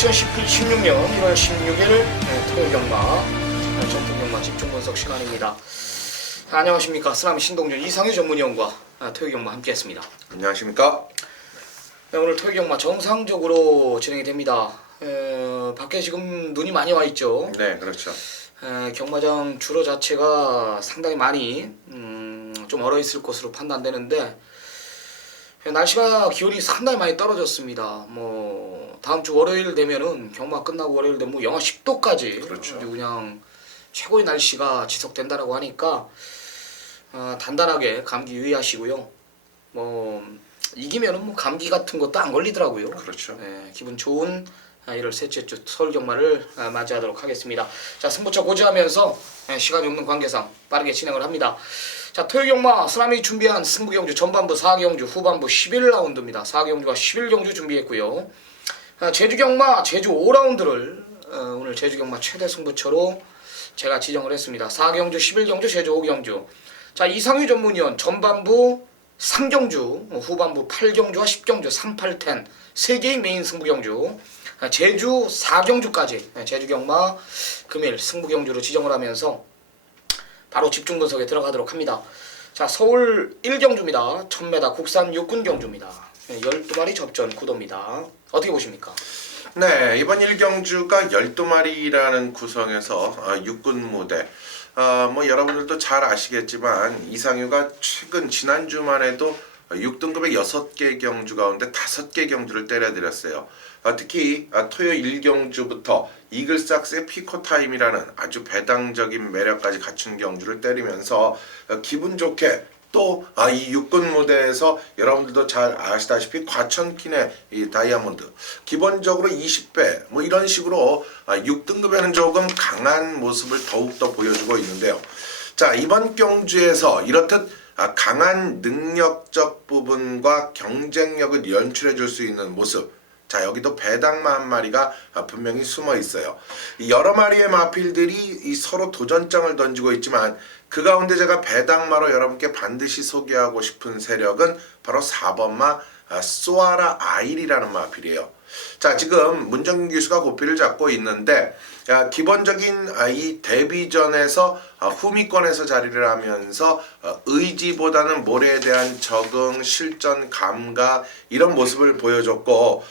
2016년 1월 16일 토요경마 전통경마 집중분석 시간입니다. 안녕하십니까. 쓰나미 신동준 이상희 전문위원과 토요경마 함께했습니다. 안녕하십니까. 네, 오늘 토요경마 정상적으로 진행이 됩니다. 밖에 지금 눈이 많이 와 있죠. 네, 그렇죠. 경마장 주로 자체가 상당히 많이 좀 얼어 있을 것으로 판단되는데 날씨가 기온이 상당히 많이 떨어졌습니다. 다음 주 월요일 되면은 경마 끝나고 월요일 되면 영하 10도까지 그렇죠. 그냥 최고의 날씨가 지속된다라고 하니까 단단하게 감기 유의하시고요. 이기면은 감기 같은 것도 안 걸리더라고요. 그렇죠. 기분 좋은 1월 셋째 주 서울 경마를 맞이하도록 하겠습니다. 자, 승부처 고지하면서 시간이 없는 관계상 빠르게 진행을 합니다. 자, 토요경마 쓰나미 준비한 승부경주 전반부 4경주 후반부 11라운드입니다. 4경주가 11경주 준비했고요. 제주경마 제주 5라운드를 오늘 제주경마 최대 승부처로 제가 지정을 했습니다. 4경주 11경주 제주 5경주. 자, 이상희 전문위원 전반부 3경주 후반부 8경주와 10경주 3, 8, 10 3개의 메인 승부경주 제주 4경주까지 제주경마 금일 승부경주로 지정을 하면서 바로 집중 분석에 들어가도록 합니다. 자, 서울 1경주입니다. 1000m 국산 육군 경주입니다. 12마리 접전 구도입니다. 어떻게 보십니까? 네, 이번 1경주가 12마리라는 구성에서 육군 무대. 여러분들도 잘 아시겠지만 이상유가 최근 지난주만 해도 6등급의 6개 경주 가운데 5개 경주를 때려드렸어요. 특히 토요 1경주부터 이글삭스의 피코타임이라는 아주 배당적인 매력까지 갖춘 경주를 때리면서 기분 좋게 또 이 육군 무대에서 여러분들도 잘 아시다시피 과천킨의 이 다이아몬드 기본적으로 20배 이런 식으로 6등급에는 조금 강한 모습을 더욱더 보여주고 있는데요. 자, 이번 경주에서 이렇듯 강한 능력적 부분과 경쟁력을 연출해 줄 수 있는 모습. 자, 여기도 배당마 한 마리가 분명히 숨어 있어요. 여러 마리의 마필들이 서로 도전장을 던지고 있지만 그 가운데 제가 배당마로 여러분께 반드시 소개하고 싶은 세력은 바로 4번마 쏘아라 아일이라는 마필이에요. 자, 지금 문정균 기수가 고삐를 잡고 있는데 기본적인 이 데뷔전에서 후미권에서 자리를 하면서 의지보다는 모래에 대한 적응, 실전 감각 이런 모습을 보여줬고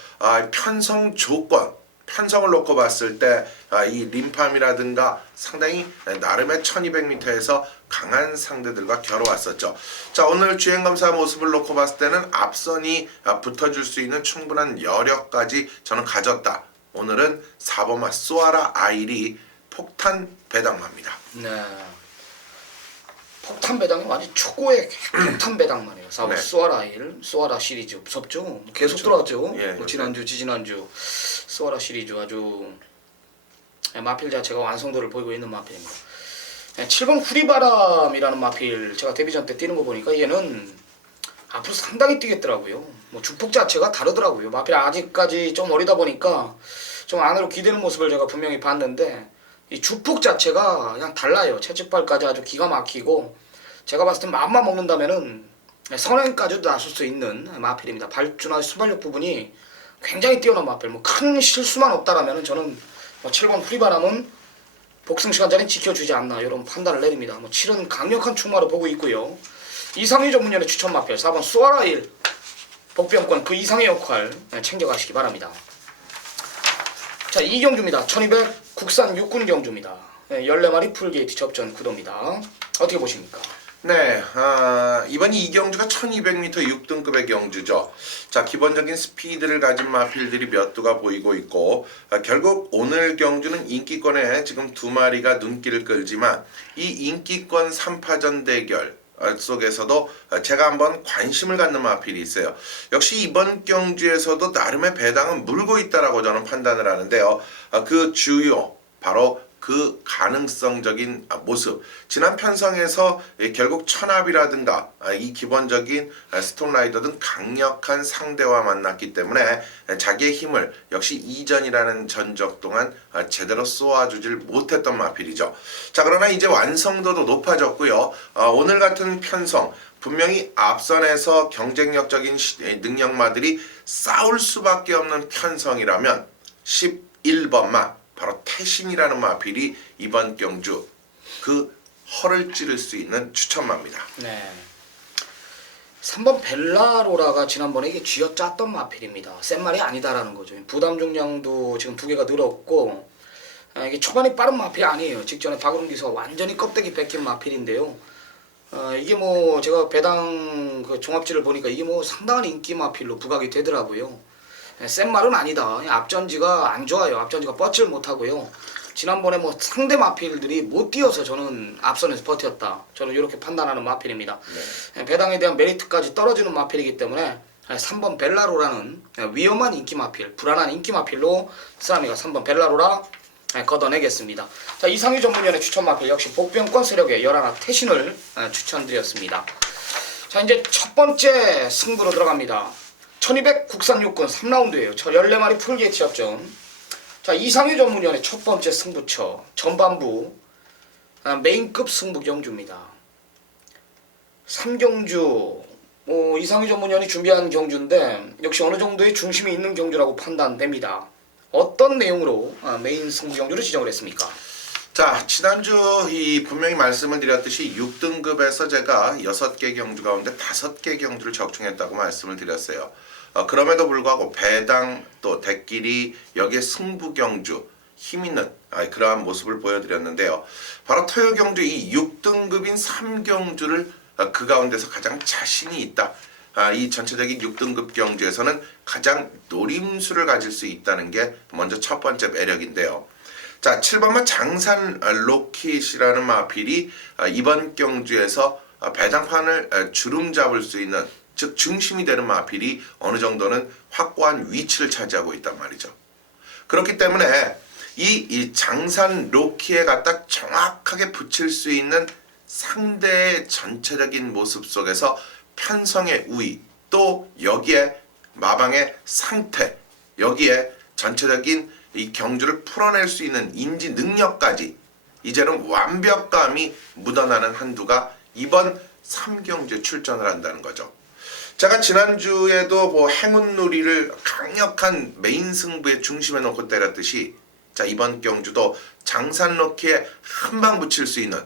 편성 조건, 편성을 놓고 봤을 때 이 림팜이라든가 상당히 나름의 1200m에서 강한 상대들과 겨뤄왔었죠. 자, 오늘 주행검사 모습을 놓고 봤을 때는 앞선이 붙어줄 수 있는 충분한 여력까지 저는 가졌다. 오늘은 4번마 쏘아라 아일이 폭탄 배당마입니다. 네. 폭탄 배당이 완전 초고의 폭탄 배당마네요. 4번 쏘아라 아일, 쏘아라 시리즈 무섭죠? 계속 들어왔죠. 지난주, 지난주 쏘아라 시리즈 아주 마필 자체가 완성도를 보이고 있는 마필입니다. 7번 후리바람이라는 마필 제가 데뷔전 때 뛰는 거 보니까 얘는 앞으로 상당히 뛰겠더라고요. 주폭 자체가 다르더라고요. 마필 아직까지 좀 어리다 보니까 좀 안으로 기대는 모습을 제가 분명히 봤는데 이 주폭 자체가 그냥 달라요. 채찍발까지 아주 기가 막히고 제가 봤을 때 마음만 먹는다면은 선행까지도 나설 수 있는 마필입니다. 발주나 수발력 부분이 굉장히 뛰어난 마필. 큰 실수만 없다라면은 저는 7번 후리바람은 복승 시간짜리 지켜주지 않나 이런 판단을 내립니다. 7은 강력한 충마로 보고 있고요. 이상희 전문위원의 추천 마필 4번 쏘아라일 복병권 그 이상의 역할 챙겨가시기 바랍니다. 자, 2경주입니다. 1200 국산 육군 경주입니다. 14마리 풀게이트 접전 구도입니다. 어떻게 보십니까? 네, 이번 2경주가 1200m 6등급의 경주죠. 자, 기본적인 스피드를 가진 마필들이 몇 두가 보이고 있고 결국 오늘 경주는 인기권에 지금 2마리가 눈길을 끌지만 이 인기권 3파전 대결 속에서도 제가 한번 관심을 갖는 마필이 있어요. 역시 이번 경주에서도 나름의 배당은 물고 있다라고 저는 판단을 하는데요. 그 주요 바로 그 가능성적인 모습. 지난 편성에서 결국 천합이라든가 이 기본적인 스톤라이더 등 강력한 상대와 만났기 때문에 자기의 힘을 역시 이전이라는 전적 동안 제대로 쏘아주질 못했던 마필이죠. 자, 그러나 이제 완성도도 높아졌고요. 오늘 같은 편성 분명히 앞선에서 경쟁력적인 능력마들이 싸울 수밖에 없는 편성이라면 11번마 바로 태신이라는 마필이 이번 경주 그 허를 찌를 수 있는 추천마입니다. 네. 3번 벨라로라가 지난번에 이게 쥐어짰던 마필입니다. 센 말이 아니다라는 거죠. 부담 중량도 지금 2개가 늘었고 이게 초반에 빠른 마필이 아니에요. 직전에 박은기서 완전히 껍데기 뺏긴 마필인데요. 이게 뭐 제가 배당 그 종합지를 보니까 이게 뭐 상당한 인기 마필로 부각이 되더라고요. 센 말은 아니다. 앞전지가 안 좋아요. 앞전지가 뻗질 못하고요. 지난번에 뭐 상대 마필들이 못 뛰어서 저는 앞선에서 버텼다. 저는 이렇게 판단하는 마필입니다. 네. 배당에 대한 메리트까지 떨어지는 마필이기 때문에 3번 벨라로라는 위험한 인기 마필, 불안한 인기 마필로 쓰라미가 3번 벨라로라 걷어내겠습니다. 자, 이상희 전문위원의 추천 마필 역시 복병권 세력의 11 태신을 추천드렸습니다. 자, 이제 첫 번째 승부로 들어갑니다. 1200 국산 육군 3라운드예요. 14마리 풀게이트 협전. 자, 이상희 전문위원의 첫 번째 승부처 전반부 메인급 승부 경주입니다. 3경주 이상희 전문위원이 준비한 경주인데 역시 어느 정도의 중심이 있는 경주라고 판단됩니다. 어떤 내용으로 메인 승부 경주를 지정을 했습니까? 자, 지난주 분명히 말씀을 드렸듯이 6등급에서 제가 6개 경주 가운데 5개 경주를 적중했다고 말씀을 드렸어요. 그럼에도 불구하고 배당 또 대끼리 여기에 승부 경주 힘있는 그러한 모습을 보여드렸는데요. 바로 토요 경주 이 6등급인 3경주를 그 가운데서 가장 자신이 있다. 이 전체적인 6등급 경주에서는 가장 노림수를 가질 수 있다는 게 먼저 첫 번째 매력인데요. 자, 7번마 장산 로킷이라는 마필이 이번 경주에서 배당판을 주름 잡을 수 있는, 즉 중심이 되는 마필이 어느 정도는 확고한 위치를 차지하고 있단 말이죠. 그렇기 때문에 이 장산 로키에 갖다 정확하게 붙일 수 있는 상대의 전체적인 모습 속에서 편성의 우위, 또 여기에 마방의 상태, 여기에 전체적인 이 경주를 풀어낼 수 있는 인지 능력까지 이제는 완벽감이 묻어나는 한두가 이번 3경주에 출전을 한다는 거죠. 제가 지난주에도 뭐 행운놀이를 강력한 메인 승부의 중심에 놓고 때렸듯이 자, 이번 경주도 장산로키에 한방 붙일 수 있는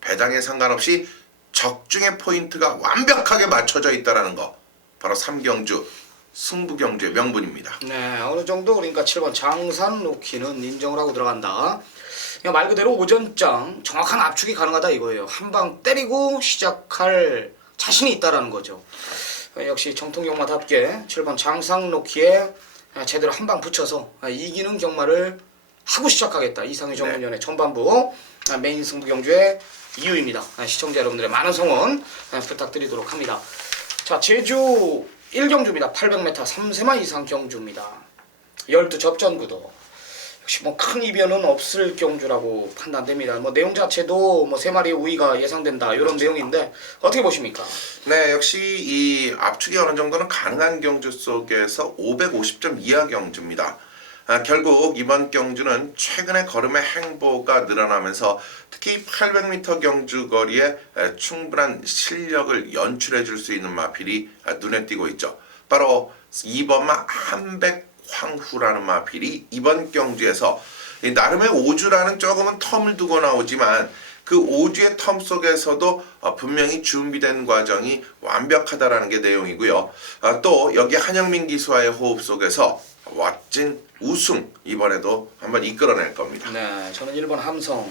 배당에 상관없이 적중의 포인트가 완벽하게 맞춰져 있다는 거, 바로 3경주 승부경주의 명분입니다. 네, 어느 정도 그러니까 7번 장산로키는 인정을 하고 들어간다. 그냥 말 그대로 오전장 정확한 압축이 가능하다 이거예요. 한 방 때리고 시작할 자신이 있다라는 거죠. 역시 정통 경마답게 7번 장산로키에 제대로 한 방 붙여서 이기는 경마를 하고 시작하겠다. 이상희 전문위원의 전반부 메인 승부 경주의 이유입니다. 시청자 여러분들의 많은 성원 부탁드리도록 합니다. 자, 제주 1경주입니다. 800m 3세마 이상 경주입니다. 12접전구도 역시 뭐 큰 이변은 없을 경주라고 판단됩니다. 뭐 내용 자체도 뭐 3마리의 우위가 예상된다 이런 내용인데 어떻게 보십니까? 네, 역시 이 압축이 어느 정도는 가능한 경주 속에서 550점 이하 경주입니다. 결국 이번 경주는 최근에 걸음의 행보가 늘어나면서 특히 800m 경주 거리에 충분한 실력을 연출해 줄 수 있는 마필이 눈에 띄고 있죠. 바로 2번마 한백황후라는 마필이 이번 경주에서 나름의 5주라는 조금은 텀을 두고 나오지만 그 5주의 텀 속에서도 분명히 준비된 과정이 완벽하다라는 게 내용이고요. 또 여기 한영민 기수와의 호흡 속에서 멋진 우승 이번에도 한번 이끌어낼 겁니다. 네, 저는 1번 함성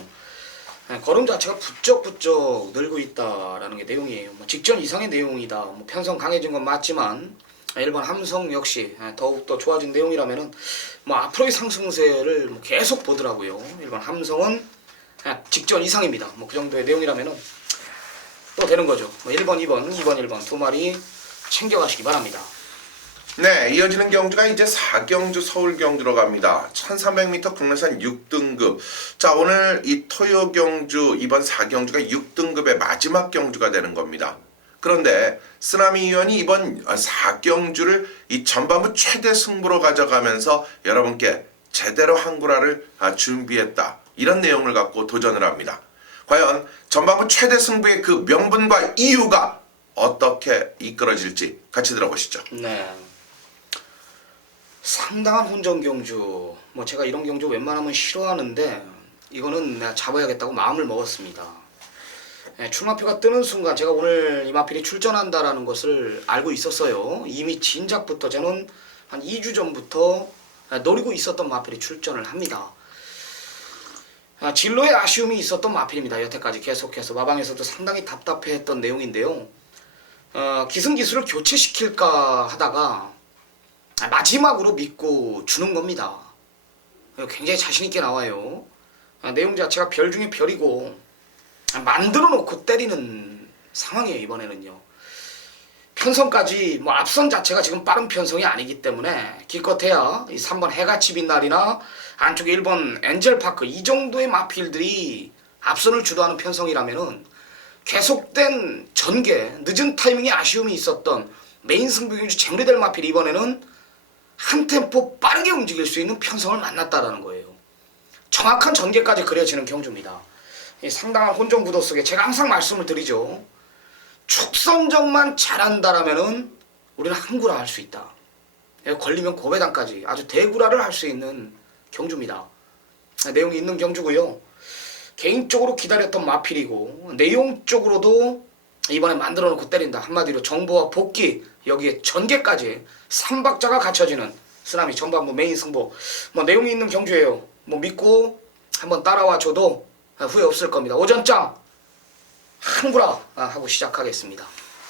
걸음 자체가 부쩍부쩍 늘고 있다라는 게 내용이에요. 뭐 직전 이상의 내용이다. 뭐 편성 강해진 건 맞지만 1번 함성 역시 더욱더 좋아진 내용이라면은 뭐 앞으로의 상승세를 뭐 계속 보더라고요. 1번 함성은 직전 이상입니다. 뭐 그 정도의 내용이라면은 또 되는 거죠. 뭐 1번, 2번, 2번, 1번 두 마리 챙겨가시기 바랍니다. 네, 이어지는 경주가 이제 4경주 서울 경주로 갑니다. 1300m 국내산 6등급. 자, 오늘 이 토요 경주 이번 4경주가 6등급의 마지막 경주가 되는 겁니다. 그런데 쓰나미 위원이 이번 4경주를 이 전반부 최대 승부로 가져가면서 여러분께 제대로 한구라를 준비했다. 이런 내용을 갖고 도전을 합니다. 과연 전반부 최대 승부의 그 명분과 이유가 어떻게 이끌어질지 같이 들어보시죠. 네. 상당한 혼전 경주. 뭐 제가 이런 경주 웬만하면 싫어하는데 이거는 내가 잡아야겠다고 마음을 먹었습니다. 출마표가 뜨는 순간 제가 오늘 이 마필이 출전한다라는 것을 알고 있었어요. 이미 진작부터 저는 한 2주 전부터 노리고 있었던 마필이 출전을 합니다. 진로에 아쉬움이 있었던 마필입니다. 여태까지 계속해서 마방에서도 상당히 답답해했던 내용인데요. 기승기수를 교체시킬까 하다가 마지막으로 믿고 주는 겁니다. 굉장히 자신있게 나와요. 내용 자체가 별 중에 별이고 만들어 놓고 때리는 상황이에요. 이번에는요. 편성까지 뭐 앞선 자체가 지금 빠른 편성이 아니기 때문에 기껏해야 이 3번 해같이 빛날이나 안쪽에 1번 엔젤파크 이 정도의 마필들이 앞선을 주도하는 편성이라면은 계속된 전개, 늦은 타이밍에 아쉬움이 있었던 메인 승부경주 쟁리될 마필이 이번에는 한 템포 빠르게 움직일 수 있는 편성을 만났다라는 거예요. 정확한 전개까지 그려지는 경주입니다. 이 상당한 혼종 구도 속에 제가 항상 말씀을 드리죠. 축선정만 잘한다라면은 우리는 한구라 할 수 있다. 걸리면 고배당까지 아주 대구라를 할 수 있는 경주입니다. 내용이 있는 경주고요. 개인적으로 기다렸던 마필이고 내용적으로도 이번에 만들어 놓고 때린다. 한마디로 정보와 복귀 여기에 전개까지 3박자가 갖춰지는 쓰나미 전반부 메인 승부 뭐 내용이 있는 경주예요. 뭐 믿고 한번 따라와 줘도 후회 없을 겁니다. 오전장 한구라 하고 시작하겠습니다.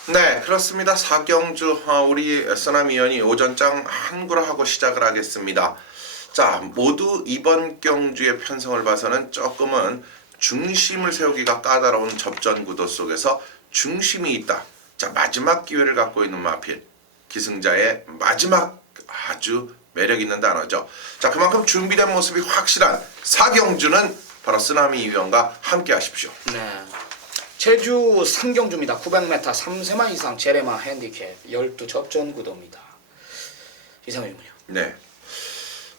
네, 그렇습니다. 4경주 우리 쓰나미 위원이 오전장 한구라 하고 시작을 하겠습니다. 자, 모두 이번 경주의 편성을 봐서는 조금은 중심을 세우기가 까다로운 접전 구도 속에서 중심이 있다. 자, 마지막 기회를 갖고 있는 마필. 기승자의 마지막 아주 매력 있는 단어죠. 자, 그만큼 준비된 모습이 확실한 4경주는 바로 쓰나미 위원과 함께 하십시오. 네. 제주 3경주입니다. 900m 3세마 이상 제레마 핸디캡 12접전 구도입니다. 이상형은요? 네.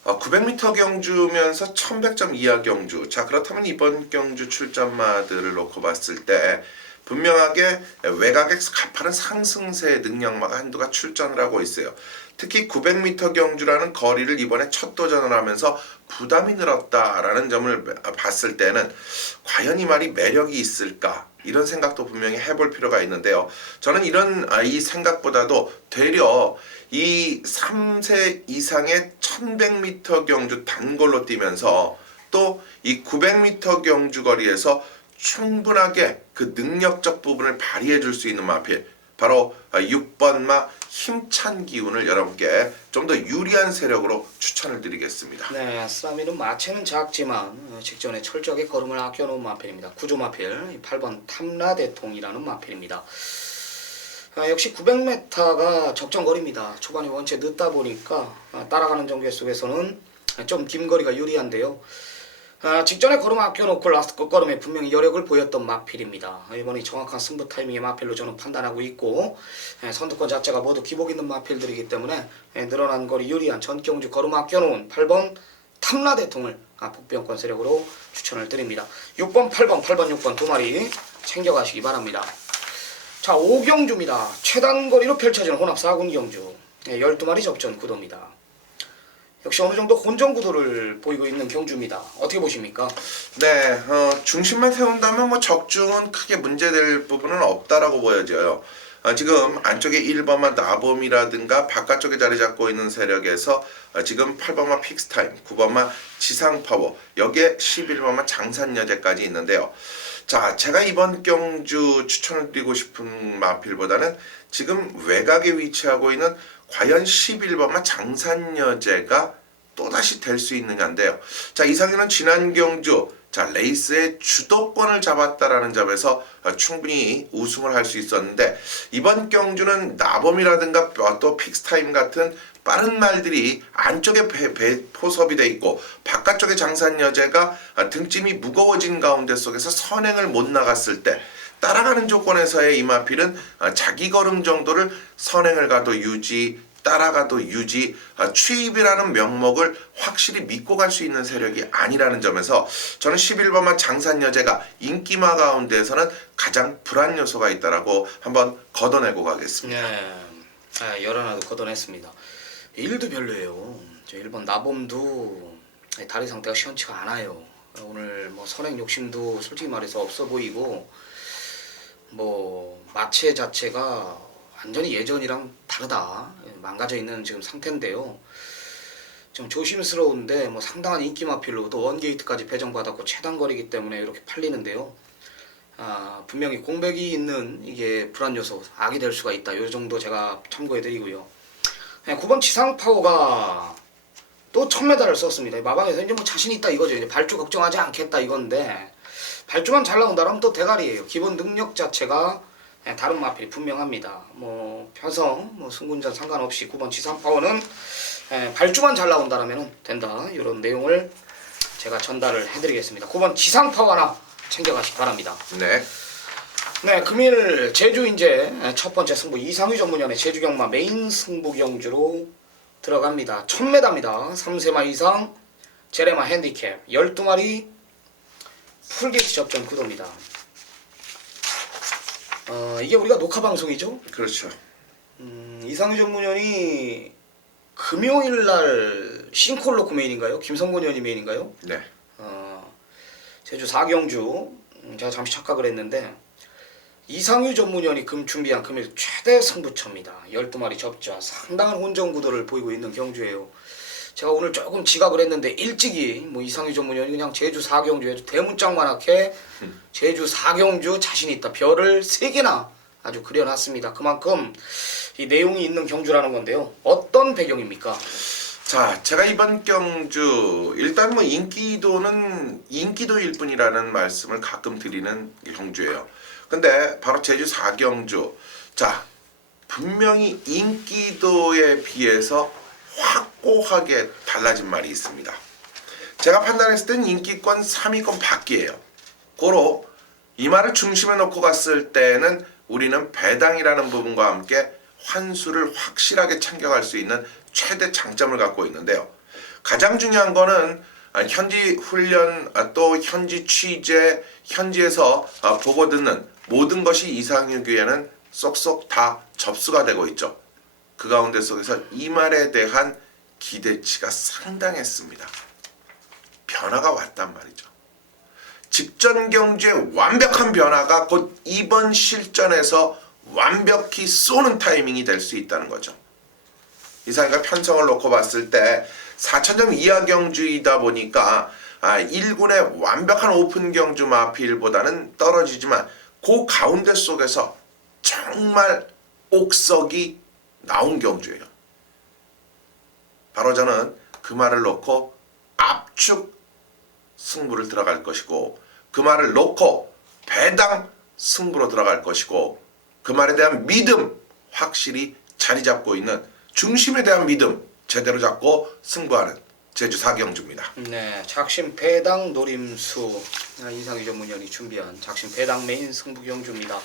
900m 경주면서 1100점 이하 경주. 자, 그렇다면 이번 경주 출전마들을 놓고 봤을 때 분명하게 외곽의 가파른 상승세 능력마가 한두가 출전을 하고 있어요. 특히 900m 경주라는 거리를 이번에 첫 도전을 하면서 부담이 늘었다라는 점을 봤을 때는 과연 이 말이 매력이 있을까? 이런 생각도 분명히 해볼 필요가 있는데요. 저는 이 생각보다도 되려 이 3세 이상의 1100m 경주 단골로 뛰면서 또 이 900m 경주 거리에서 충분하게 그 능력적 부분을 발휘해 줄 수 있는 마필 바로 6번마 힘찬 기운을 여러분께 좀 더 유리한 세력으로 추천을 드리겠습니다. 네, 쓰나미는 마체는 작지만 직전에 철저하게 걸음을 아껴놓은 마필입니다. 구조 마필 8번 탐라대통이라는 마필입니다. 역시 900m가 적정거리입니다. 초반에 원체 늦다 보니까 따라가는 전개 속에서는 좀 긴 거리가 유리한데요. 직전에 걸음 아껴놓고 라스트 끝걸음에 분명히 여력을 보였던 마필입니다. 이번에 정확한 승부 타이밍의 마필로 저는 판단하고 있고 선두권 자체가 모두 기복 있는 마필들이기 때문에 늘어난 거리 유리한 전경주 걸음 아껴놓은 8번 탐라대통을 복병권 세력으로 추천을 드립니다. 6번, 8번, 6번 두 마리 챙겨가시기 바랍니다. 자, 5경주입니다. 최단거리로 펼쳐지는 혼합 4군 경주 12마리 접전 구도입니다. 역시 어느 정도 혼전 구도를 보이고 있는 경주입니다. 어떻게 보십니까? 네, 중심만 세운다면 뭐 적중은 크게 문제될 부분은 없다라고 보여져요. 지금 안쪽에 1번마 나봄이라든가 바깥쪽에 자리 잡고 있는 세력에서 지금 8번마 픽스타임, 9번마 지상파워, 여기에 11번마 장산여제까지 있는데요. 자, 제가 이번 경주 추천을 드리고 싶은 마필보다는 지금 외곽에 위치하고 있는 과연 11번마 장산여제가 또다시 될 수 있느냐인데요. 자, 이상현은 지난 경주 레이스의 주도권을 잡았다라는 점에서 충분히 우승을 할 수 있었는데 이번 경주는 나범이라든가 또 픽스타임 같은 빠른 말들이 안쪽에 포섭이 돼 있고 바깥쪽에 장산여제가 등짐이 무거워진 가운데 속에서 선행을 못 나갔을 때 따라가는 조건에서의 이마필은 자기 걸음 정도를 선행을 가도 유지, 따라가도 유지, 추입이라는 명목을 확실히 믿고 갈 수 있는 세력이 아니라는 점에서 저는 11번마 장산여제가 인기마 가운데에서는 가장 불안 요소가 있다라고 한번 걷어내고 가겠습니다. 네, 열하나도 걷어냈습니다. 일도 별로예요. 저 1번 나범도 다리 상태가 시원치가 않아요. 오늘 뭐 선행 욕심도 솔직히 말해서 없어 보이고 뭐 마체 자체가 완전히 예전이랑 다르다 망가져 있는 지금 상태인데요. 좀 조심스러운데 뭐 상당한 인기 마필로 또 원게이트까지 배정받았고 최단거리이기 때문에 이렇게 팔리는데요. 분명히 공백이 있는 이게 불안 요소 악이 될 수가 있다. 요 정도 제가 참고해드리고요. 9번 지상파워가 또 1000m를 썼습니다. 마방에서 이제 뭐 자신 있다 이거죠. 이제 발주 걱정하지 않겠다 이건데 발주만 잘 나온다면 또 대가리예요. 기본 능력 자체가 다른 마필이 분명합니다. 뭐 편성, 뭐 승군전 상관없이 9번 지상파워는 발주만 잘 나온다면 된다. 이런 내용을 제가 전달을 해드리겠습니다. 9번 지상파워 하나 챙겨가시기 바랍니다. 네. 네, 금일 제주 이제 첫 번째 승부 이상휘 전문연의 제주 경마 메인 승부 경주로 들어갑니다. 1000m입니다. 3세마 이상 제레마 핸디캡 12마리 풀게이트 접전 구도입니다. 이게 우리가 녹화 방송이죠? 그렇죠. 이상휘 전문연이 금요일날 싱콜로코 메인인가요? 김성곤 의원이 메인인가요? 네. 제주 4경주 제가 잠시 착각을 했는데 이상휘 전문위원이 준비한 금일 최대 승부처입니다. 12마리 접자 상당한 혼전 구도를 보이고 있는 경주예요. 제가 오늘 조금 지각을 했는데 일찍이 뭐 이상휘 전문위원이 그냥 제주 4경주에도 대문짝만하게 제주 4경주 자신 있다. 별을 3개나 아주 그려놨습니다. 그만큼 이 내용이 있는 경주라는 건데요. 어떤 배경입니까? 자, 제가 이번 경주 일단 뭐 인기도는 인기도일 뿐이라는 말씀을 가끔 드리는 경주예요. 근데 바로 제주 4경주, 자 분명히 인기도에 비해서 확고하게 달라진 말이 있습니다. 제가 판단했을 땐 인기권 3위권 밖이에요. 고로 이 말을 중심에 놓고 갔을 때는 우리는 배당이라는 부분과 함께 환수를 확실하게 챙겨갈 수 있는 최대 장점을 갖고 있는데요. 가장 중요한 거는 현지 훈련, 또 현지 취재, 현지에서 보고 듣는 모든 것이 이상유기에는 쏙쏙 다 접수가 되고 있죠. 그 가운데 속에서 이 말에 대한 기대치가 상당했습니다. 변화가 왔단 말이죠. 직전 경주의 완벽한 변화가 곧 이번 실전에서 완벽히 쏘는 타이밍이 될 수 있다는 거죠. 이상희가 편성을 놓고 봤을 때 4,000점 이하 경주이다 보니까 1군의 완벽한 오픈 경주 마필보다는 떨어지지만 그 가운데 속에서 정말 옥석이 나온 경주예요. 바로 저는 그 말을 놓고 압축 승부를 들어갈 것이고 그 말을 놓고 배당 승부로 들어갈 것이고 그 말에 대한 믿음 확실히 자리 잡고 있는 중심에 대한 믿음 제대로 잡고 승부하는 제주 4경주입니다. 네, 작심 배당 노림수 이상휘 전문위원이 준비한 작심 배당 메인 승부 경주입니다.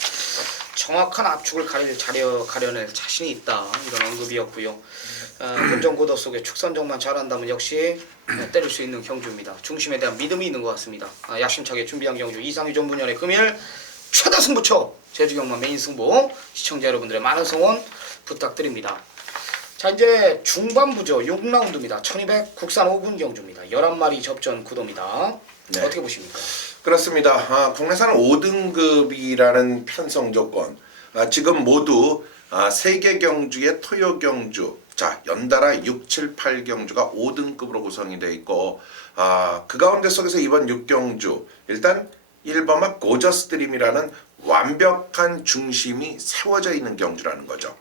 정확한 압축을 가려낼 자신이 있다 이런 언급이었고요. 운전 고도 속에 축선정만 잘한다면 역시 때릴 수 있는 경주입니다. 중심에 대한 믿음이 있는 것 같습니다. 야심차게 준비한 경주 이상휘 전문위원의 금일 최대 승부처 제주 경마 메인 승부 시청자 여러분들의 많은 성원 부탁드립니다. 자, 이제 중반부죠. 6라운드입니다. 1200 국산 5분 경주입니다. 11마리 접전 구도입니다. 네. 어떻게 보십니까? 그렇습니다. 국내산 5등급이라는 편성 조건. 지금 모두 3개 경주의 토요 경주. 자, 연달아 6, 7, 8 경주가 5등급으로 구성이 되어 있고 그 가운데 속에서 이번 6경주 일단 1번마 고저스트림이라는 완벽한 중심이 세워져 있는 경주라는 거죠.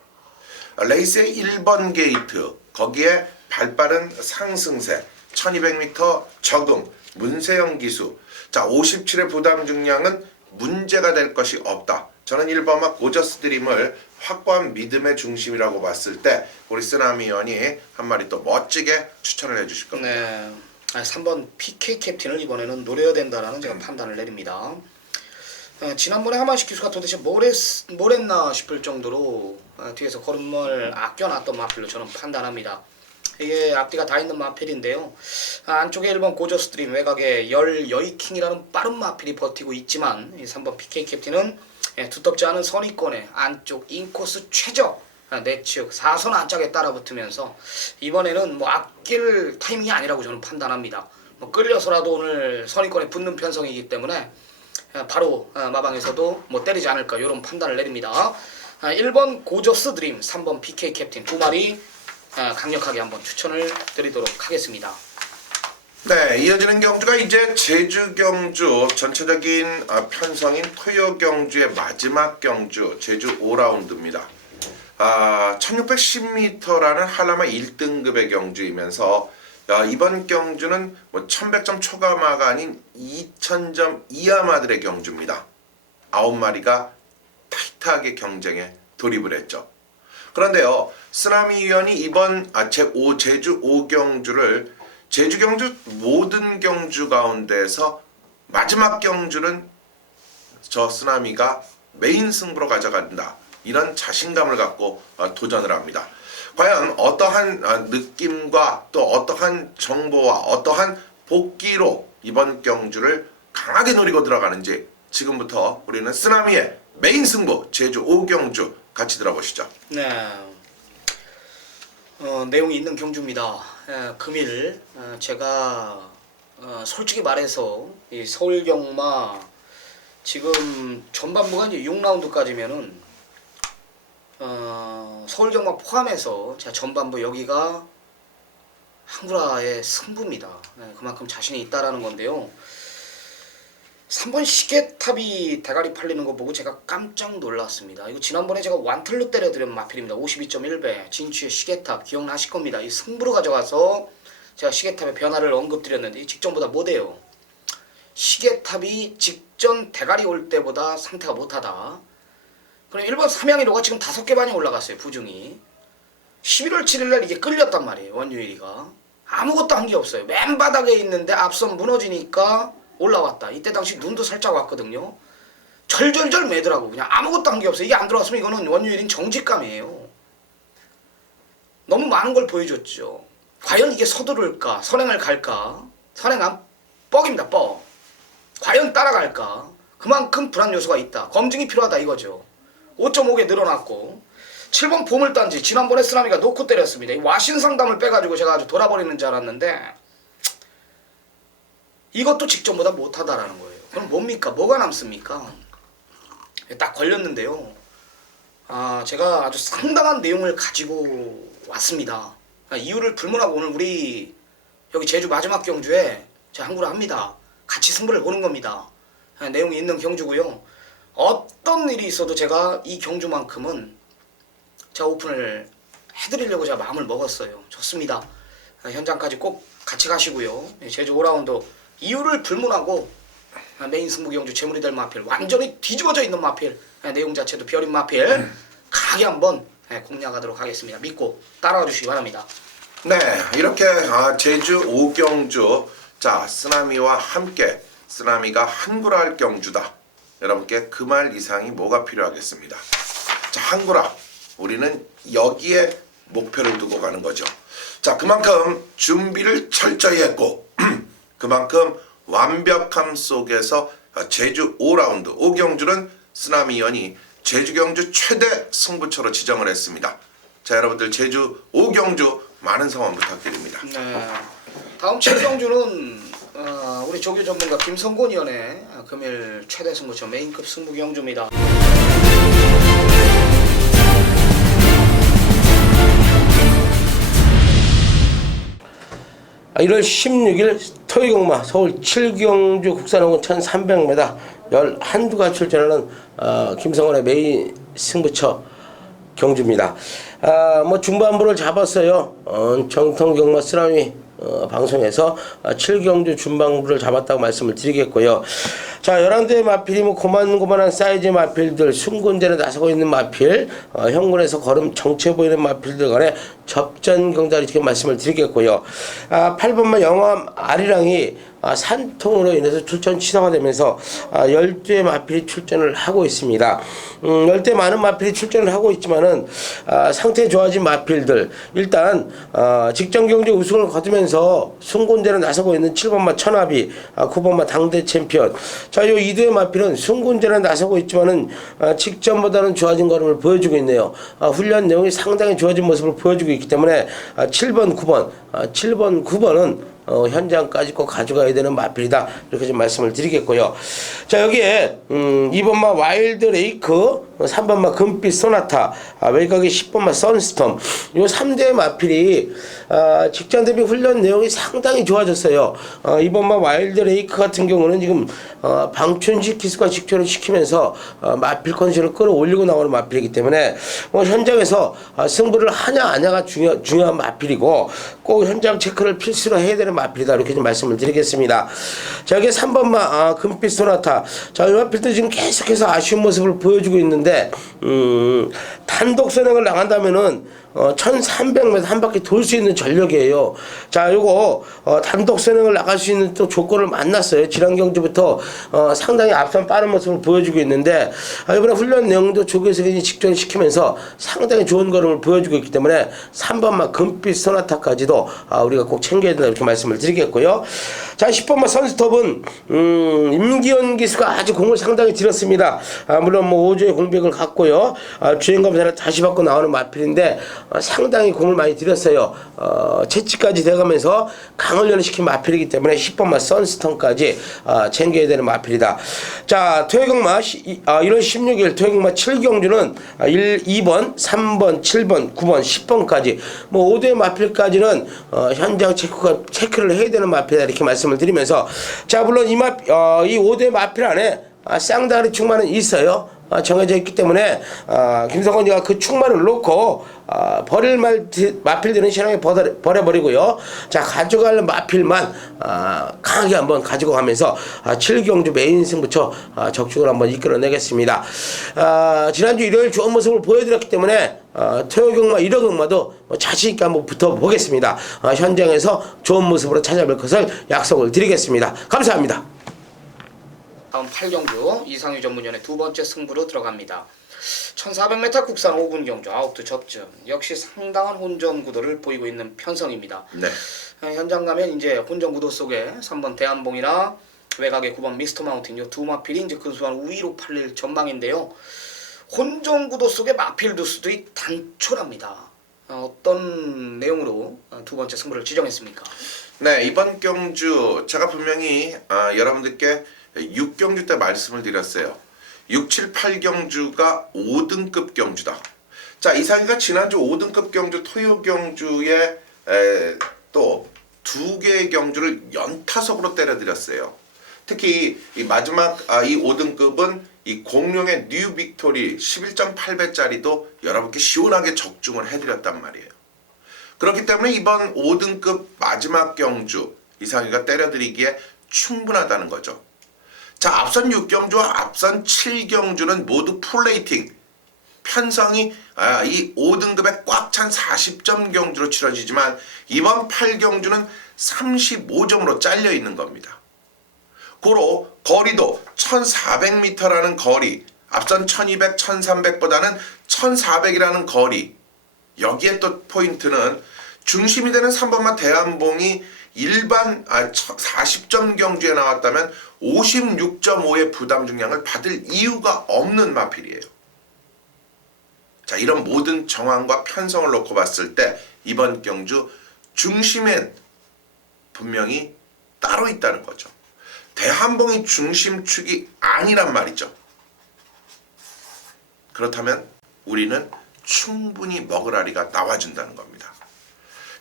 레이스의 1번 게이트, 거기에 발빠른 상승세, 1200m 적응, 문세영 기수. 자, 57의 부담 중량은 문제가 될 것이 없다. 저는 1번마 고저스트림을 확고한 믿음의 중심이라고 봤을 때 우리 쓰나미 의원이 한 마리 또 멋지게 추천을 해주실 겁니다. 네, 3번 PK 캡틴을 이번에는 노려야 된다라는 제가 판단을 내립니다. 지난번에 하만식 기수가 도대체 뭘 했나 싶을 정도로 뒤에서 걸음을 아껴놨던 마필로 저는 판단합니다. 이게 앞뒤가 다 있는 마필인데요. 안쪽에 1번 고저스트림, 외곽에 여이킹이라는 빠른 마필이 버티고 있지만 이 3번 PK 캡틴은 두텁지 않은 선위권에 안쪽 인코스 최적 내측 4선 안짝에 따라 붙으면서 이번에는 뭐 아낄 타이밍이 아니라고 저는 판단합니다. 뭐 끌려서라도 오늘 선의권에 붙는 편성이기 때문에 바로 마방에서도 뭐 때리지 않을까 이런 판단을 내립니다. 1번 고저스 드림, 3번 PK 캡틴 두 마리 강력하게 한번 추천을 드리도록 하겠습니다. 네, 이어지는 경주가 이제 제주 경주 전체적인 편성인 토요 경주의 마지막 경주 제주 5라운드입니다. 1610m라는 한라마 1등급의 경주이면서 이번 경주는 뭐 1100점 초과마가 아닌 2000점 이하마들의 경주입니다. 9마리가 타이트하게 경쟁에 돌입을 했죠. 그런데요, 쓰나미 위원이 이번 제5 제주 5경주를 제주 경주 모든 경주 가운데서 마지막 경주는 저 쓰나미가 메인 승부로 가져간다. 이런 자신감을 갖고 도전을 합니다. 과연 어떠한 느낌과 또 어떠한 정보와 어떠한 복기로 이번 경주를 강하게 노리고 들어가는지 지금부터 우리는 쓰나미의 메인 승부 제주 5경주 같이 들어보시죠. 네, 내용이 있는 경주입니다. 금일 제가 솔직히 말해서 이 서울 경마 지금 전반부가 이제 6라운드까지면은 서울 경마 포함해서 제가 전반부 여기가 한구라의 승부입니다. 그만큼 자신이 있다라는 건데요. 3번 시계탑이 대가리 팔리는 거 보고 제가 깜짝 놀랐습니다. 이거 지난번에 제가 완틀로 때려드린 마필입니다. 52.1배 진취의 시계탑 기억나실 겁니다. 이 승부로 가져가서 제가 시계탑의 변화를 언급드렸는데 직전보다 못해요. 시계탑이 직전 대가리 올 때보다 상태가 못하다. 그럼 1번 삼양이로가 지금 5개 반이 올라갔어요. 부중이 11월 7일날 이게 끌렸단 말이에요. 원유일이가 아무것도 한 게 없어요. 맨 바닥에 있는데 앞선 무너지니까 올라왔다. 이때 당시 눈도 살짝 왔거든요. 절절절 매더라고. 그냥 아무것도 한 게 없어요. 이게 안 들어왔으면 이거는 원유일인 정직감이에요. 너무 많은 걸 보여줬죠. 과연 이게 서두를까? 선행을 갈까? 선행한 뻑입니다. 뻑. 과연 따라갈까? 그만큼 불안 요소가 있다. 검증이 필요하다 이거죠. 5.5개 늘어났고 7번 보물단지 지난번에 쓰나미가 놓고 때렸습니다. 이 와신상담을 빼가지고 제가 아주 돌아버리는 줄 알았는데 이것도 직전보다 못하다라는 거예요. 그럼 뭡니까? 뭐가 남습니까? 딱 걸렸는데요. 제가 아주 상당한 내용을 가지고 왔습니다. 이유를 불문하고 오늘 우리 여기 제주 마지막 경주에 제가 항구를 합니다. 같이 승부를 보는 겁니다. 내용이 있는 경주고요. 어떤 일이 있어도 제가 이 경주만큼은 제가 오픈을 해드리려고 제가 마음을 먹었어요. 좋습니다. 현장까지 꼭 같이 가시고요. 제주 5라운드 이유를 불문하고 메인 승부 경주 재물이 될 마필 완전히 뒤집어져 있는 마필 내용 자체도 별인 마필 강하게 한번 공략하도록 하겠습니다. 믿고 따라와 주시기 바랍니다. 네, 이렇게 제주 5경주 자 쓰나미와 함께 쓰나미가 한구라할 경주다. 여러분께 그 말 이상이 뭐가 필요하겠습니다. 자, 한구라 우리는 여기에 목표를 두고 가는 거죠. 자, 그만큼 준비를 철저히 했고 그만큼 완벽함 속에서 제주 5라운드 5경주는 쓰나미연이 제주경주 최대 승부처로 지정을 했습니다. 자, 여러분들 제주 5경주 많은 성원 부탁드립니다. 네, 다음 7경주는 우리 조교 전문가 김성곤 위원의 금일 최대 승부처 메인급 승부 경주입니다. 1월 16일 토요경마 서울 7경주 국산홍은 1300m 11두가 출전하는 김성원의 메인 승부처 경주입니다. 뭐 중반부를 잡았어요. 정통경마 쓰나미 방송에서 7경주 중반부를 잡았다고 말씀을 드리겠고요. 자, 11대의 마필이 뭐 고만고만한 사이즈 마필들, 순군전에 나서고 있는 마필, 현군에서 걸음 정체 보이는 마필들 간에 접전 경자를 이렇게 말씀을 드리겠고요. 8번만 영암 아리랑이 산통으로 인해서 출전 취소가 되면서 12의 마필이 출전을 하고 있습니다. 10대 많은 마필이 출전을 하고 있지만은 상태 좋아진 마필들 일단 직전 경기 우승을 거두면서 승군대로 나서고 있는 7번마 천하비, 9번마 당대 챔피언. 자, 요 2두의 마필은 승군대로 나서고 있지만은 직전보다는 좋아진 걸음을 보여주고 있네요. 훈련 내용이 상당히 좋아진 모습을 보여주고 있기 때문에 7번, 9번은 현장까지 꼭 가져가야 되는 마필이다. 이렇게 좀 말씀을 드리겠고요. 자, 여기에 2번마 와일드 레이크, 3번마 금빛 소나타, 외곽의 10번마 선스톰, 요 3대의 마필이 직전 대비 훈련 내용이 상당히 좋아졌어요. 2번마 와일드 레이크 같은 경우는 지금 방춘식 기수가 직전을 시키면서 마필 컨디션을 끌어올리고 나오는 마필이기 때문에 현장에서 승부를 하냐 아냐가 중요한 마필이고 꼭 현장 체크를 필수로 해야 되는 마필이다. 이렇게 좀 말씀을 드리겠습니다. 자, 여기 3번마 금빛 소나타. 자, 이 마필도 지금 계속해서 아쉬운 모습을 보여주고 있는데 단독 선행을 나간다면은 1300m 한 바퀴 돌 수 있는 전력이에요. 자, 요거 단독 선행을 나갈 수 있는 또 조건을 만났어요. 지난 경주부터 상당히 앞선 빠른 모습을 보여주고 있는데 이번에 훈련 내용도 조교수들이 직전시키면서 상당히 좋은 걸음을 보여주고 있기 때문에 3번마 금빛 소나타까지도 우리가 꼭 챙겨야 된다 이렇게 말씀을 드리겠고요. 자, 10번마 선스톱은 임기현 기수가 아주 공을 상당히 들였습니다. 물론 뭐 5조의 공백을 갖고요. 주행 검사를 다시 받고 나오는 마필인데 상당히 공을 많이 들였어요. 채취까지 돼가면서 강을 연시킨 마필이기 때문에 10번마 선스톤까지 챙겨야 되는 마필이다. 자, 토요경마 1월 16일 토요경마 7경주는 2번, 3번, 7번, 9번, 10번까지 뭐 5대 마필까지는 현장 체크를 해야 되는 마필이다 이렇게 말씀을 드리면서 자, 물론 이 5대 마필 안에 쌍다리 충만은 있어요. 정해져 있기 때문에 김성건이가 그 충만을 놓고 버릴 마필들은 신앙에 버려버리고요. 자, 가져갈 마필만 강하게 한번 가지고 가면서 7경주 메인 승부처 적중을 한번 이끌어내겠습니다. 지난주 일요일 좋은 모습을 보여드렸기 때문에 토요경마 1호경마도 자신있게 한번 붙어보겠습니다. 현장에서 좋은 모습으로 찾아뵐 것을 약속을 드리겠습니다. 감사합니다. 다음 8경주 이상유 전문위원의 두 번째 승부로 들어갑니다. 1400m 국산 5분 경주 아웃도 접전. 역시 상당한 혼전 구도를 보이고 있는 편성입니다. 네. 현장 가면 이제 혼전 구도 속에 3번 대한봉이나 외곽의 9번 미스터 마운틴 이 두 마필이 이제 근소한 우위로 팔릴 전망인데요. 혼전 구도 속에 마필 두수들이 단촐합니다. 어떤 내용으로 두 번째 승부를 지정했습니까? 네, 이번 경주 제가 분명히 여러분들께 6경주 때 말씀을 드렸어요. 6, 7, 8경주가 5등급 경주다. 자, 이상희가 지난주 5등급 경주 토요 경주에 또 2개의 경주를 연타석으로 때려드렸어요. 특히 이 마지막 이 5등급은 이 공룡의 뉴 빅토리 11.8배짜리도 여러분께 시원하게 적중을 해드렸단 말이에요. 그렇기 때문에 이번 5등급 마지막 경주 이상희가 때려드리기에 충분하다는 거죠. 자, 앞선 6경주와 앞선 7경주는 모두 풀레이팅 편성이 이 5등급에 꽉 찬 40점 경주로 치러지지만 이번 8경주는 35점으로 잘려 있는 겁니다. 고로 거리도 1400m라는 거리, 앞선 1200, 1300보다는 1400이라는 거리. 여기에 또 포인트는 중심이 되는 3번마 대한봉이 일반 40점 경주에 나왔다면 56.5의 부담 중량을 받을 이유가 없는 마필이에요. 자, 이런 모든 정황과 편성을 놓고 봤을 때 이번 경주 중심엔 분명히 따로 있다는 거죠. 대한봉이 중심축이 아니란 말이죠. 그렇다면 우리는 충분히 먹을 알이가 나와준다는 겁니다.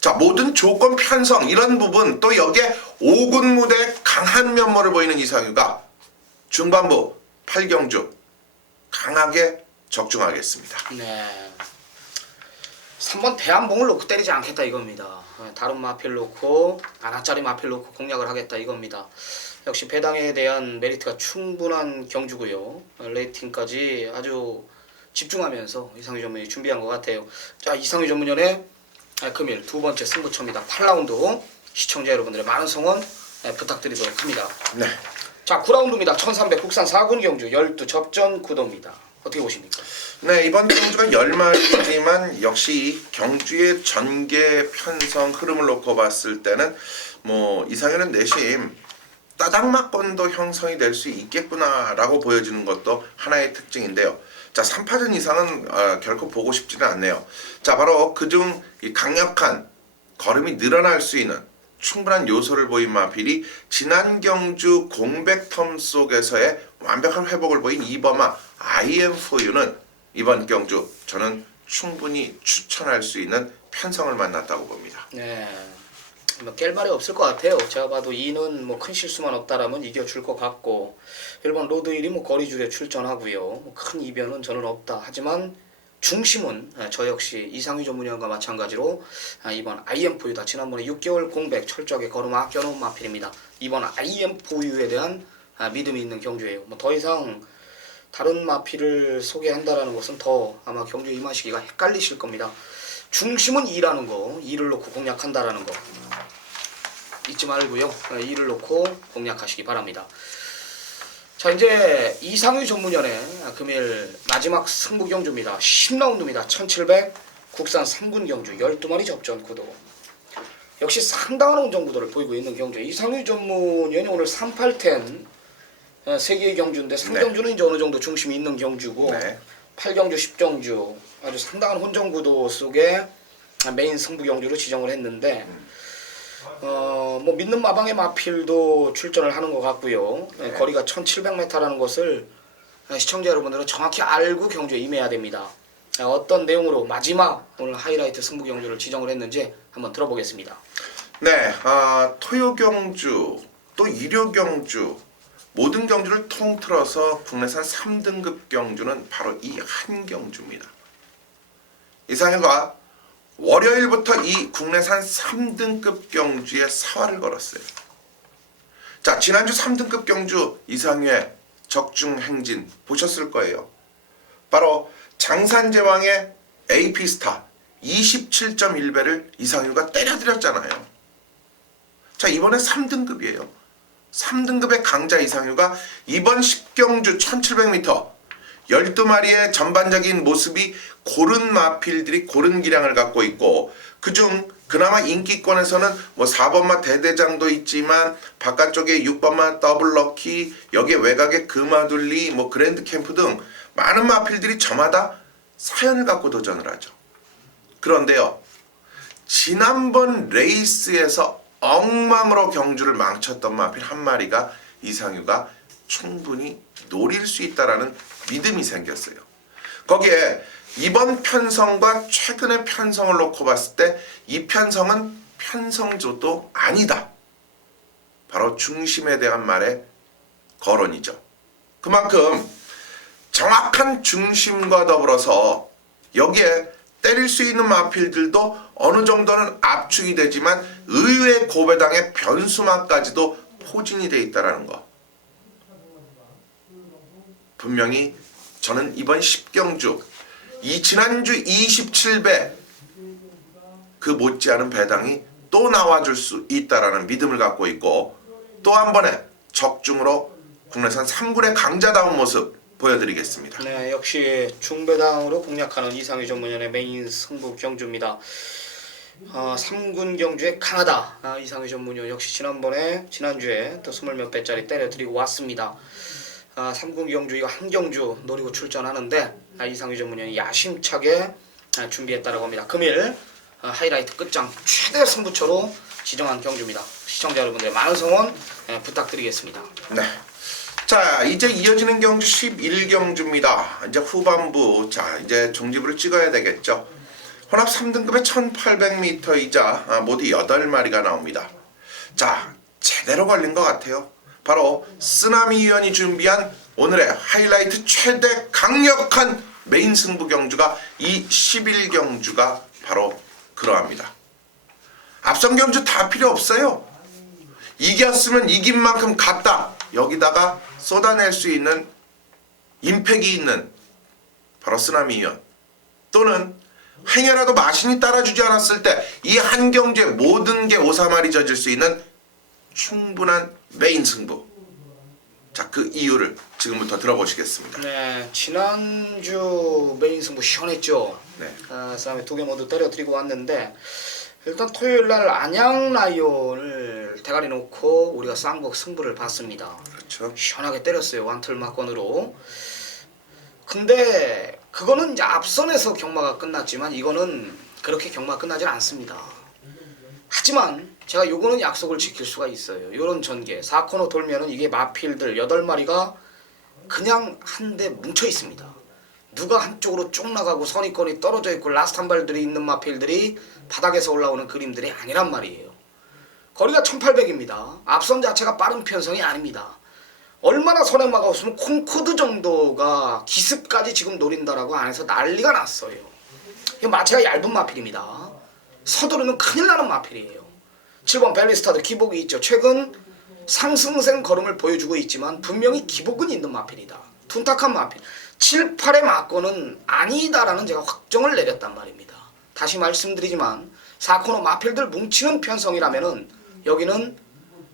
자, 모든 조건 편성 이런 부분 또 여기에 5군 무대의 강한 면모를 보이는 이상유가 중반부 8경주 강하게 적중하겠습니다. 네. 3번 대한봉을 놓고 때리지 않겠다 이겁니다. 다른 마필 놓고 하나짜리 마필 놓고 공략을 하겠다 이겁니다. 역시 배당에 대한 메리트가 충분한 경주고요. 레이팅까지 아주 집중하면서 이상유 전문이 준비한 것 같아요. 자, 이상유 전문위원의 금일 두 번째 승부처입니다. 8라운드 시청자 여러분들의 많은 성원 부탁드리도록 합니다. 네. 자, 9라운드입니다. 1300 국산 4군 경주 12접전 구도입니다. 어떻게 보십니까? 네, 이번 경주가 10마리지만 역시 경주의 전개 편성 흐름을 놓고 봤을 때는 뭐 이상현은 내심 따닥막건도 형성이 될 수 있겠구나라고 보여지는 것도 하나의 특징인데요. 자, 3파전 이상은 결코 보고 싶지는 않네요. 자, 바로 그중 이 강력한 걸음이 늘어날 수 있는 충분한 요소를 보인 마필이 지난 경주 공백텀 속에서의 완벽한 회복을 보인 이범아 IM4U는 이번 경주 저는 충분히 추천할 수 있는 편성을 만났다고 봅니다. 네. 뭐 깰 말이 없을 것 같아요. 제가 봐도 2는 뭐 큰 실수만 없다라면 이겨줄 것 같고 1번 로드힐이 뭐 거리줄에 출전하고요. 뭐 큰 이변은 저는 없다. 하지만 중심은 저 역시 이상휘 전문위원과 마찬가지로 이번 IM4U다. 지난번에 6개월 공백 철저하게 걸음 아껴놓은 마필입니다. 이번 IM4U에 대한 믿음이 있는 경주예요. 뭐 더 이상 다른 마필을 소개한다라는 것은 더 아마 경주에 임하시기가 헷갈리실 겁니다. 중심은 2라는 거, 2를 놓고 공략한다라는 거 잊지 말고요. 2를 놓고 공략하시기 바랍니다. 자, 이제 이상휘 전문위원의 금일 마지막 승부 경주입니다. 10라운드입니다. 1700 국산 3군 경주 12마리 접전 구도. 역시 상당한 운전구도를 보이고 있는 경주. 이상휘 전문위원이 오늘 3810 세계의 경주인데 3경주는 이제 어느 정도 중심이 있는 경주고 8경주, 10경주 아주 상당한 혼전구도 속에 메인 승부 경주로 지정을 했는데 뭐 믿는 마방의 마필도 출전을 하는 것 같고요. 거리가 1700m라는 것을 시청자 여러분들은 정확히 알고 경주에 임해야 됩니다. 어떤 내용으로 마지막 오늘 하이라이트 승부 경주를 지정을 했는지 한번 들어보겠습니다. 네, 토요 경주 또 일요 경주 모든 경주를 통틀어서 국내산 3등급 경주는 바로 이 한 경주입니다. 이상현과 월요일부터 이 국내산 3등급 경주에 사활을 걸었어요. 자, 지난주 3등급 경주 이상유의 적중행진 보셨을 거예요. 바로 장산제왕의 AP스타 27.1배를 이상유가 때려드렸잖아요. 자, 이번에 3등급이에요. 3등급의 강자 이상유가 이번 10경주 1700m 12마리의 전반적인 모습이 고른 마필들이 고른 기량을 갖고 있고 그중 그나마 인기권에서는 뭐 4번마 대대장도 있지만 바깥쪽에 6번마 더블럭키 여기에 외곽에 금화둘리 뭐 그랜드 캠프 등 많은 마필들이 저마다 사연을 갖고 도전을 하죠. 그런데요, 지난번 레이스에서 엉망으로 경주를 망쳤던 마필 한 마리가 이상유가 충분히 노릴 수 있다라는 믿음이 생겼어요. 거기에 이번 편성과 최근의 편성을 놓고 봤을 때 이 편성은 편성조도 아니다. 바로 중심에 대한 말의 거론이죠. 그만큼 정확한 중심과 더불어서 여기에 때릴 수 있는 마필들도 어느 정도는 압축이 되지만 의외의 고배당의 변수마까지도 포진이 되어 있다는 거. 분명히 저는 이번 10경주 이 지난주 27배 그 못지않은 배당이 또 나와줄 수 있다라는 믿음을 갖고 있고 또 한 번에 적중으로 국내산 3군의 강자다운 모습 보여드리겠습니다. 네, 역시 중배당으로 공략하는 이상휘 전문위원의 메인 승부 경주입니다. 3군 경주에 강하다. 이상휘 전문위원 역시 지난주에 또 20몇 배짜리 때려드리고 왔습니다. 3군 경주 이거 한 경주 노리고 출전하는데 이상휘 전문위원이 야심차게 준비했다고 합니다. 금일 하이라이트 끝장 최대 승부처로 지정한 경주입니다. 시청자 여러분들의 많은 성원 부탁드리겠습니다. 네. 자, 이제 이어지는 경주 11경주입니다. 이제 후반부, 자, 이제 종지부를 찍어야 되겠죠. 혼합 3등급의 1800m이자 모두 8마리가 나옵니다. 자, 제대로 걸린 것 같아요. 바로 쓰나미 위원이 준비한 오늘의 하이라이트 최대 강력한 메인 승부 경주가 이 11경주가 바로 그러합니다. 앞선 경주 다 필요 없어요. 이겼으면 이긴 만큼 갔다. 여기다가 쏟아낼 수 있는 임팩이 있는 바로 쓰나미 위원 또는 행여라도 마신이 따라주지 않았을 때 이 한 경주에 모든 게 오사마리 젖을 수 있는 충분한 메인 승부. 자, 그 이유를 지금부터 들어보시겠습니다. 네, 지난주 메인 승부 시원했죠. 네. 그다음에 두 개 모두 때려드리고 왔는데 일단 토요일 날 안양 라이온을 대가리 놓고 우리가 쌍복 승부를 봤습니다. 그렇죠. 시원하게 때렸어요. 완틀 막건으로. 근데 그거는 이제 앞선에서 경마가 끝났지만 이거는 그렇게 경마가 끝나질 않습니다. 하지만 제가 요거는 약속을 지킬 수가 있어요. 요런 전개 4코너 돌면은 이게 마필들 8마리가 그냥 한 대 뭉쳐 있습니다. 누가 한쪽으로 쭉 나가고 선입권이 떨어져 있고 라스트 한 발들이 있는 마필들이 바닥에서 올라오는 그림들이 아니란 말이에요. 거리가 1800입니다. 앞선 자체가 빠른 편성이 아닙니다. 얼마나 선행마가 없으면 콩코드 정도가 기습까지 지금 노린다라고 안에서 난리가 났어요. 이 마체가 얇은 마필입니다. 서두르면 큰일 나는 마필이에요. 7번 벨리스타드 기복이 있죠. 최근 상승생 걸음을 보여주고 있지만 분명히 기복은 있는 마필이다. 둔탁한 마필. 7, 8의 마건은 아니다라는 제가 확정을 내렸단 말입니다. 다시 말씀드리지만 4코너 마필들 뭉치는 편성이라면은 여기는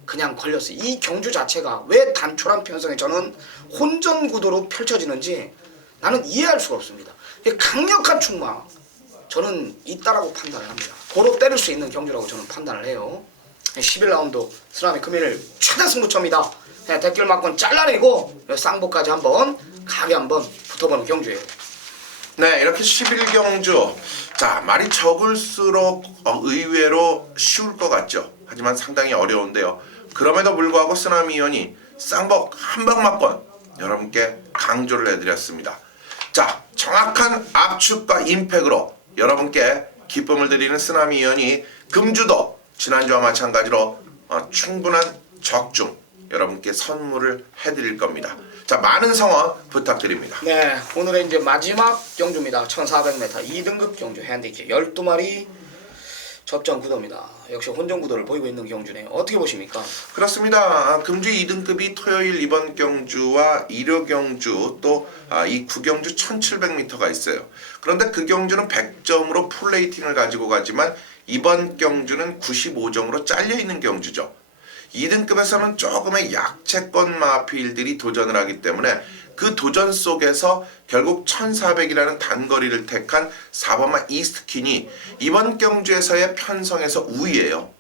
그냥 걸렸어요. 이 경주 자체가 왜 단촐한 편성에 저는 혼전 구도로 펼쳐지는지 나는 이해할 수가 없습니다. 강력한 충마 저는 있다라고 판단을 합니다. 고로 때릴 수 있는 경주라고 저는 판단을 해요. 11라운드 쓰나미 금일 최대 승부처입니다. 대길 막건 잘라내고 쌍복까지 한번 가게 한번 붙어보는 경주예요. 네, 이렇게 11경주. 자, 말이 적을수록 의외로 쉬울 것 같죠. 하지만 상당히 어려운데요. 그럼에도 불구하고 쓰나미 위원이 쌍복 한방 막건 여러분께 강조를 해드렸습니다. 자, 정확한 압축과 임팩으로 여러분께 기쁨을 드리는 쓰나미 위원이 금주도 지난주와 마찬가지로 충분한 적중 여러분께 선물을 해드릴 겁니다. 자, 많은 성원 부탁드립니다. 네, 오늘의 이제 마지막 경주입니다. 1400m 2등급 경주 핸디캡 12마리 접전 구도입니다. 역시 혼전 구도를 보이고 있는 경주네요. 어떻게 보십니까? 그렇습니다. 금주 2등급이 토요일 이번 경주와 일요 경주 또 이 구경주 1700m가 있어요. 그런데 그 경주는 100점으로 풀레이팅을 가지고 가지만 이번 경주는 95점으로 잘려있는 경주죠. 2등급에서는 조금의 약체권 마필들이 도전을 하기 때문에 그 도전 속에서 결국 1400이라는 단거리를 택한 4번마 이스트킨이 이번 경주에서의 편성에서 우위예요.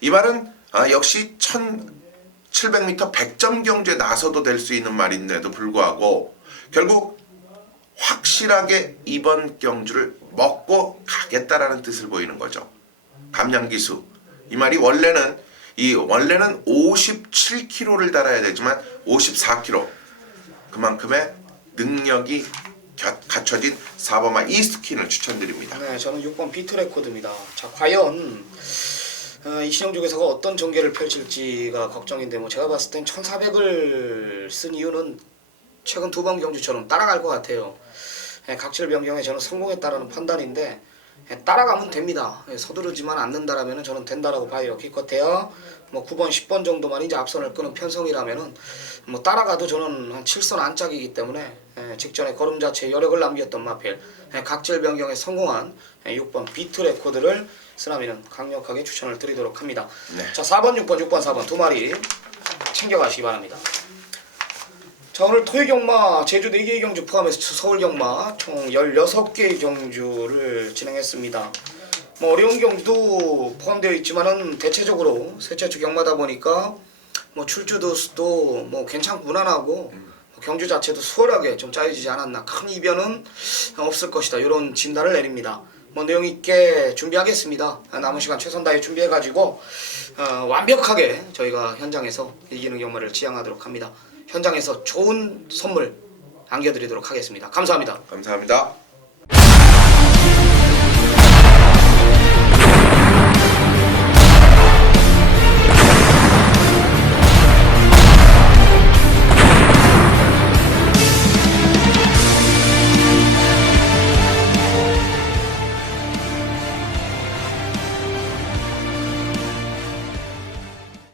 이 말은 역시 1700m 100점 경주에 나서도 될 수 있는 말인데도 불구하고 결국 확실하게 이번 경주를 먹고 가겠다라는 뜻을 보이는 거죠. 감량기수. 이 말이 원래는 57kg를 달아야 되지만 54kg. 그만큼의 능력이 갖춰진 4번마 이스트킨을 추천드립니다. 네, 저는 6번 비트레코드입니다. 자, 과연 이신영 쪽에서가 어떤 전개를 펼칠지가 걱정인데 뭐 제가 봤을 땐 1400을 쓴 이유는 최근 두 번 경주처럼 따라갈 것 같아요. 각질 변경에 저는 성공했다라는 판단인데 따라가면 됩니다. 서두르지만 않는다라면 저는 된다라고 봐요. 기껏해야 뭐 9번, 10번 정도만 이제 앞선을 끄는 편성이라면은 뭐 따라가도 저는 한 7선 안짝이기 때문에 직전에 걸음 자체에 여력을 남겼던 마필 각질 변경에 성공한 6번 비트 레코드를 쓰나미는 강력하게 추천을 드리도록 합니다. 네. 자, 4번, 6번, 6번, 4번 두 마리 챙겨가시기 바랍니다. 자, 오늘 토요 경마 제주 4개의 경주 포함해서 서울 경마 총 16개의 경주를 진행했습니다. 뭐 어려운 경주도 포함되어 있지만은 대체적으로 셋째 주 경마다 보니까 뭐 출주도 수도 뭐 괜찮고 무난하고 경주 자체도 수월하게 좀 짜여지지 않았나, 큰 이변은 없을 것이다, 이런 진단을 내립니다. 뭐 내용 있게 준비하겠습니다. 남은 시간 최선 다해 준비해가지고 완벽하게 저희가 현장에서 이기는 경마를 지향하도록 합니다. 현장에서 좋은 선물 안겨드리도록 하겠습니다. 감사합니다. 감사합니다.